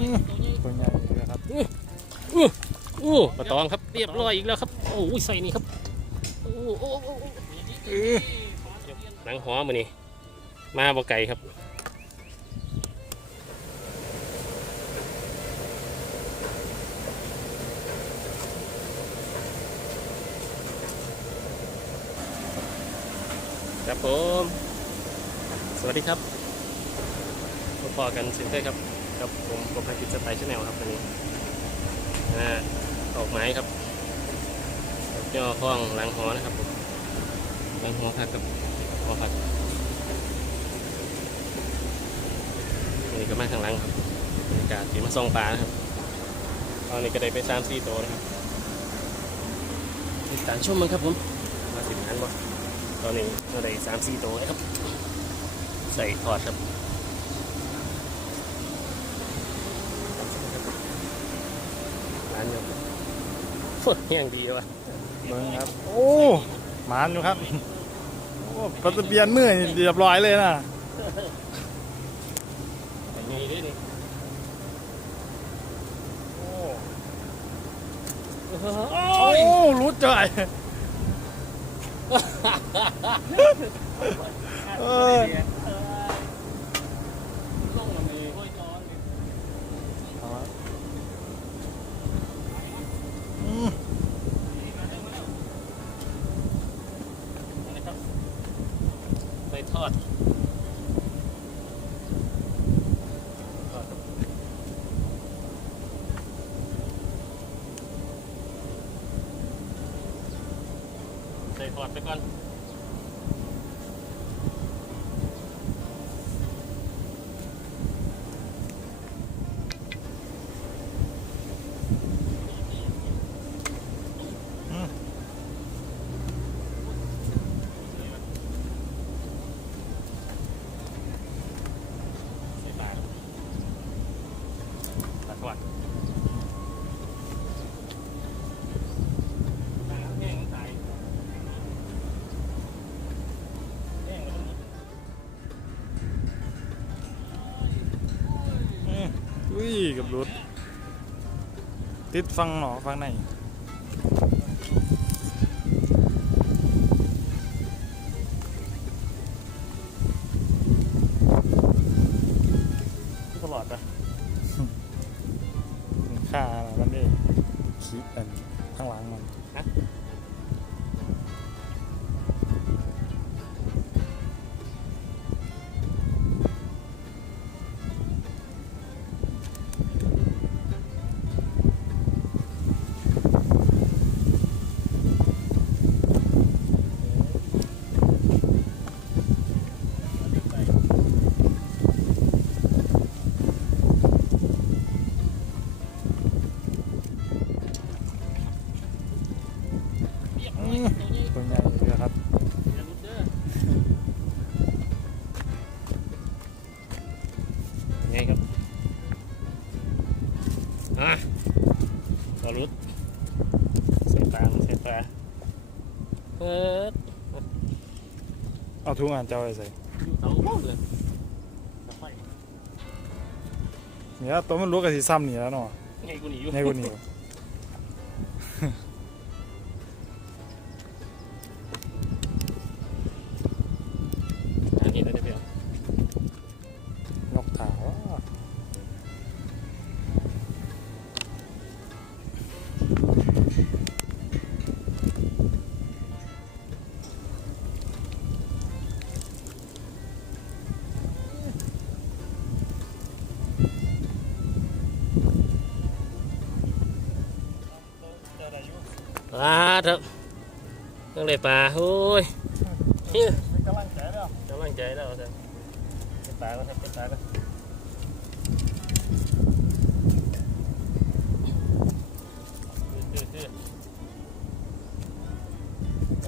มตัวใหญ่เลยครับโอ้ปลาตองครับเรียบร้อยอีกแล้วครับโอ้ยใส่นี่ครับโอ้โหนังหัวมือนี่มาบ่ไก่ครับครับผม สวัสดีครับพบกันเช่นเคยครับ กับผมกบพันกิจสไตล์ชาแนลครับวันนี้อ่าออกไม้ครับย่อคล้องหลังหอนะครับผมหลังหอพักกับหอพักนี่ก็มาข้างหลังครับบรรยากาศที่มาส่องปลานะครับตอนนี้ก็ได้ไปสามสี่ตัวนะครับติดตามชมมันครับผมมาสิบพันบ่ตอนนี้ก็ได้สามสี่ตัวนะครับ ใส่ถอดครับร้านอยู่ ฝนยังดีวะเบิ่งครับ โอ้หมานอยู่ครับ โอ้ปลาตะเพียนมือนี่เรียบร้อยเลยนะมีด้วยนี่โอ้โอ้โอ้ยรู้จ่อยเออ อุ้ยกับรถติดฟังหนอฟังไหน ตัวใหญ่เลยครับอย่าหลุดเด้อไงครับอะบอรุดใส่ปลาใส่ปลาเปิดเอาทุกอันเจ้าไปใส่อยู่เตาหมดเลยจะไฟเนี่ยตัวมันรู้กับสีซ้ำนี่แล้วเนาะไงกูหนีอยู่ในกูนี่หา ปลาเถอะต้องได้ปลาโอ้ยเฮ้ยมีกำลังใจแล้วกำลังใจแล้วเถอะเป็นปลาก็ครับเป็นปลาก็ดื้อดื้อ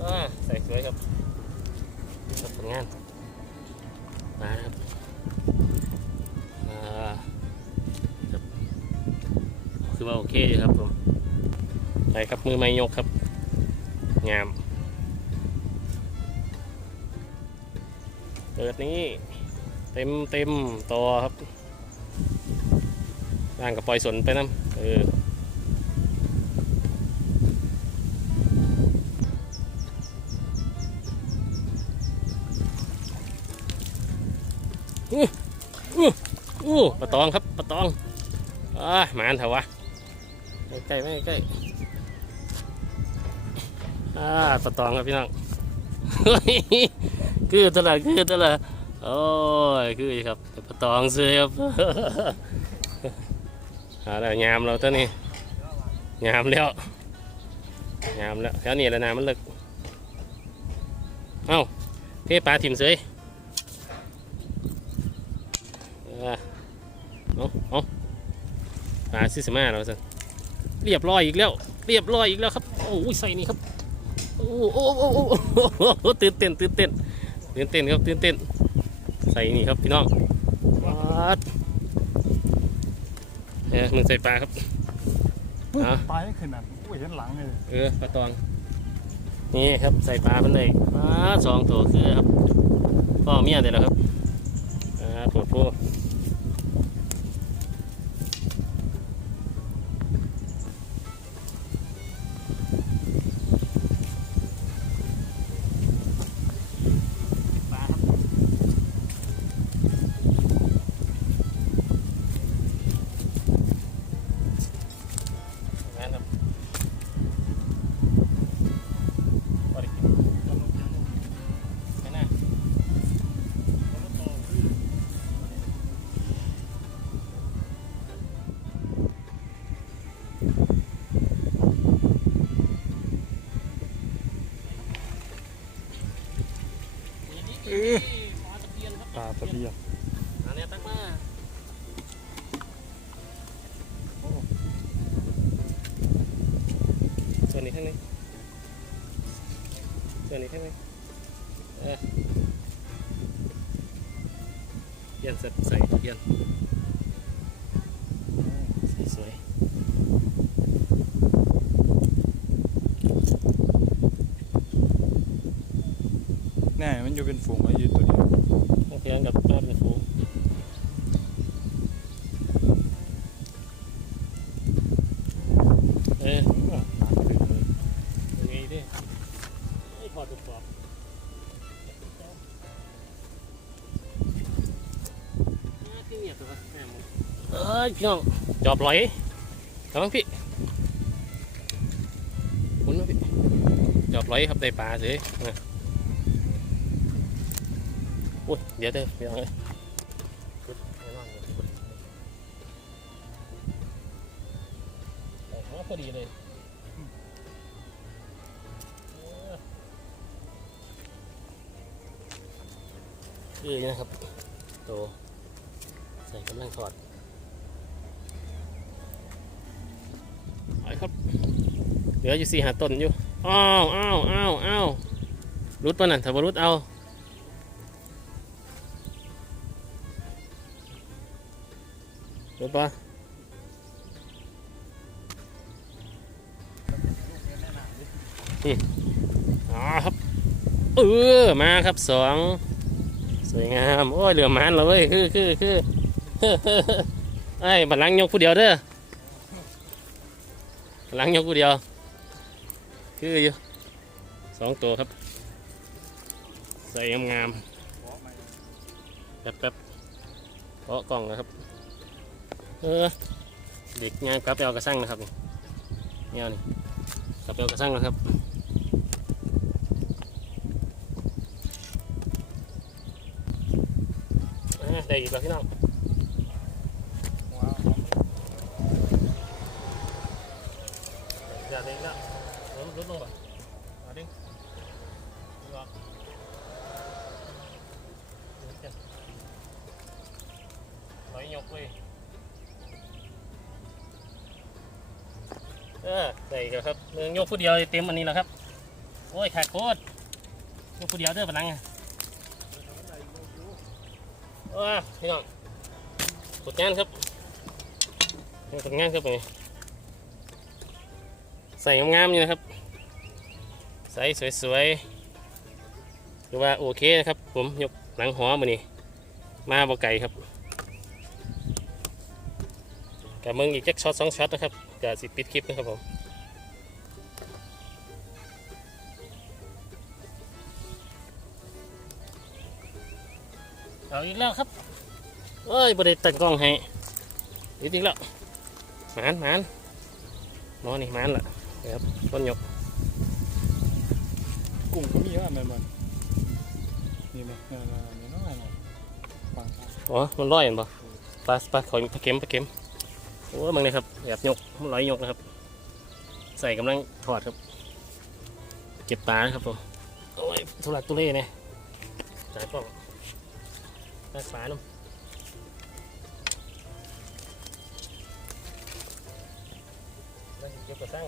อ่าใส่สวยครับครับผลงานมาครับอ่าครับคือว่าโอเคอยู่ครับผมไปครับมือไม้ยกครับ งามเปิดนี้เต็มเต็มต่อครับล่างกับปล่อยสนไปน้ำเอออู้อู้อู้ปลาตองครับปลาตองอ่าหมานเถอะวะใกล้ไม่ใกล้ อ่าปลาตองครับพี่น้องคือตวละคือตวละโอ้ยคือครับปตองเสียครับเอาแล้วยามเราตัวนี้ยามแล้วยามแล้วแถวนี้แล้วน้ำมันลึกเอ้าเทปลาถิ่มเสยเอาเอาเอาปลาซิสมาเราสิเรียบร้อยอีกแล้ว เรียบร้อยอีกแล้วครับโอ้ยใส่นี่ครับ โอ้โอ้โอ้โอ้โอ้ตื่นเต้นตื่นเต้นตื่นเต้นครับตื่นเต้น ใส่นี่ครับพี่น้องวัดเนี่ยมึงใส่ปลาครับอะตายไม่ขึ้นอะโอ้ยเห็นหลังเลยเออปลาตองนี่ครับใส่ปลาเพิ่นเลยปลาสองตัวคือครับพ่อเมียเดี๋ยวนะครับอ่าปวดผู้ปล ส่วนนี้ข้างในส่วนนี้ข้างในเออเปลี่ยนใส่ใส่เปลี่ยนสีสวยแน่มันอยู่เป็นฝูงไว้อยู่ตัวเดียวต้องเปลี่ยนกับปลาเป็นฟูง เงียบตัวแม่มึงเอ้ยพี่น้องจอบไหลระวังพี่หมุนมาพี่จอบไหลครับได้ปลาสินะโอ้ยเดี๋ยวเด้อพี่น้องเอ้ยน่นอนเดี๋ยวขุดออกมาพอดีเลยคือนะครับโต ใส่กำลังถอดไปครับ เหลืออยู่สี่หาต้นอยู่ อ้าวอ้าวอ้าวอ้าวรุดปะนั่นถ้าบรุดเอารุดปะนี่อ๋อครับ เออ มาครับสองสวยงาม โอ้ย เหลือมันแล้วเว้ยคือคือคือ ไอ้บัลลังก์ยกผู้เดียวเด้อบัลลังก์ยกผู้เดียว คืออยู่สองตัวครับ ใส่งามๆแป๊บแป๊บเพาะกล่องนะครับ เออเด็กงานกลับไปเอากระสังนะครับเนี่ยนี่กลับไปเอากระสังนะครับได้อีกแล้วพี่น้อง ว้าว อย่าเด้งแล้ว ลดลงป่ะอ่าด้งดูออกร้อยยกเว้ยเออได้อีกแล้วครับเมืองยกผู้เดียวเต็มอันนี้แล้วครับ โอ้ยขาดโคตรยกผู้เดียวเด้อปนังอะว้าพี่น้องผลงานครับผลงานครับไปใส่งามๆอยู่นะครับ ใส่สวยๆคือว่าโอเคนะครับ ผมยกหลังหอมานี่มาบ่ไก่ครับกับมึงอีกแจ็คช็อตสองช็อตนะครับจะสิปิดคลิปนะครับผมเอาอีกแล้วครับเอ้ยบริตั้งกล้องให้อีกอีกแล้วหมานหมานนอนนี่หมานละครับต้นหยก กุ้งก็มีว่าแม่นบ่นี่มันี่นี่น้อยหน่อยฟังครับอ๋อ มันร้อยเห็นปะปลาปลาขอยปลาเข็มปลาเข็มโอ้มึงเลยครับแบบยกมันร้อยยกนะครับ ใส่กำลังถอดครับ เก็บปลานะครับผมโอ้ยทุลักทุเลเนี่ยจ่ายกล้องปลาปลาน้ำมาเก็บกระสัง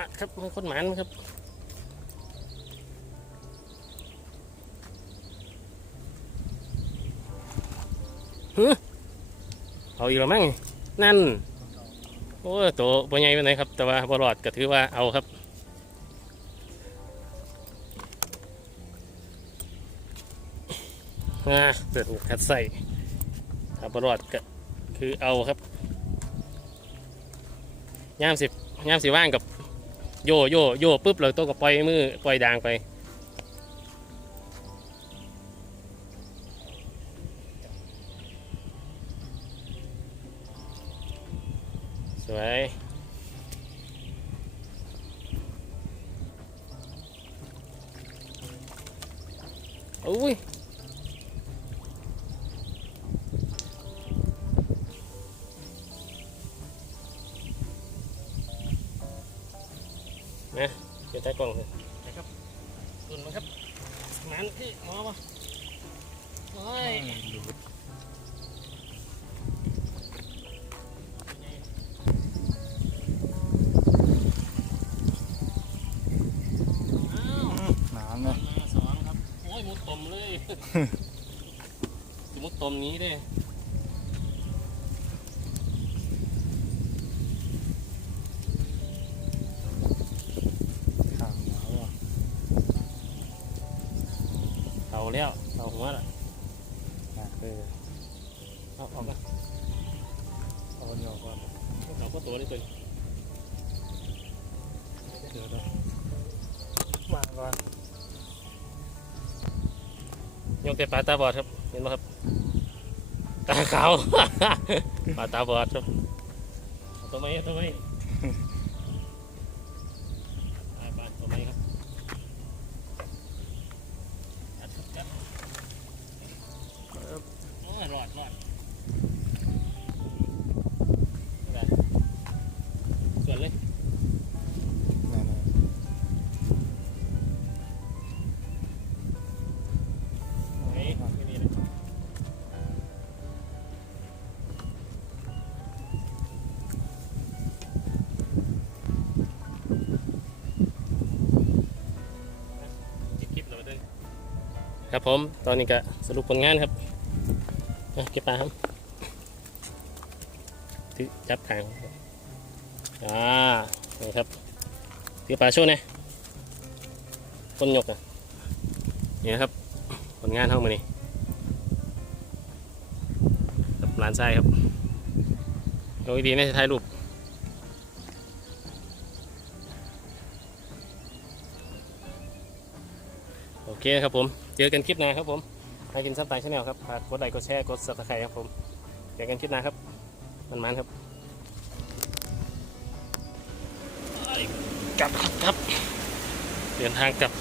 ะครับมันคนหมานครับฮึเอาอีกแล้วมั้งนั่นโอ้ตัวปัญญาไปไหนครับ แต่ว่าบอลอดก็ถือว่าเอาครับอ่าเปิดหูคัดใส่ถ้าบรอดก็คือเอาครับย่ามสิบย่ามสิว่างกับ โยโยโยปุ๊บเราต้องกับปล่อยมือปล่อยดางไปสวยโอ้ย สิมุดตมนี้เด้ข้างน้ำว่ะเอาแล้วเอาหัวละน่ะเออเอาออกมาเอาอันนี้ออกก่อนเอาก็ตัวนี้ตัวเดี๋ยวเดี๋ยวมาก่อน ยงแต่ปลาตาบอดครับ เห็นไหมครับ ตาขาว ปลาตาบอดครับตัวไหมเอาตัวไหมปไปตัวไหมครับรอดรอด ผมตอนนี้ก็สรุปผลงานครับอะเก็บปลาครับถือจับทางอ่านี่ครับถือปลาโชว์นะคนยกอะนี่นะครับ ผลงานเท่ามือนี่กับร้านทรายครับลงอีกทีน่าจะถ่ายรูปโอเคครับผม เจอกันคลิปหน้าครับผมให้กินซับไตชาแนลครับฝากกดไลค์กดแชร์กดซับสไครต์ครับผมเจอกันคลิปหน้าครับมันมันๆครับกลับครับกลับ เดินทางกลับ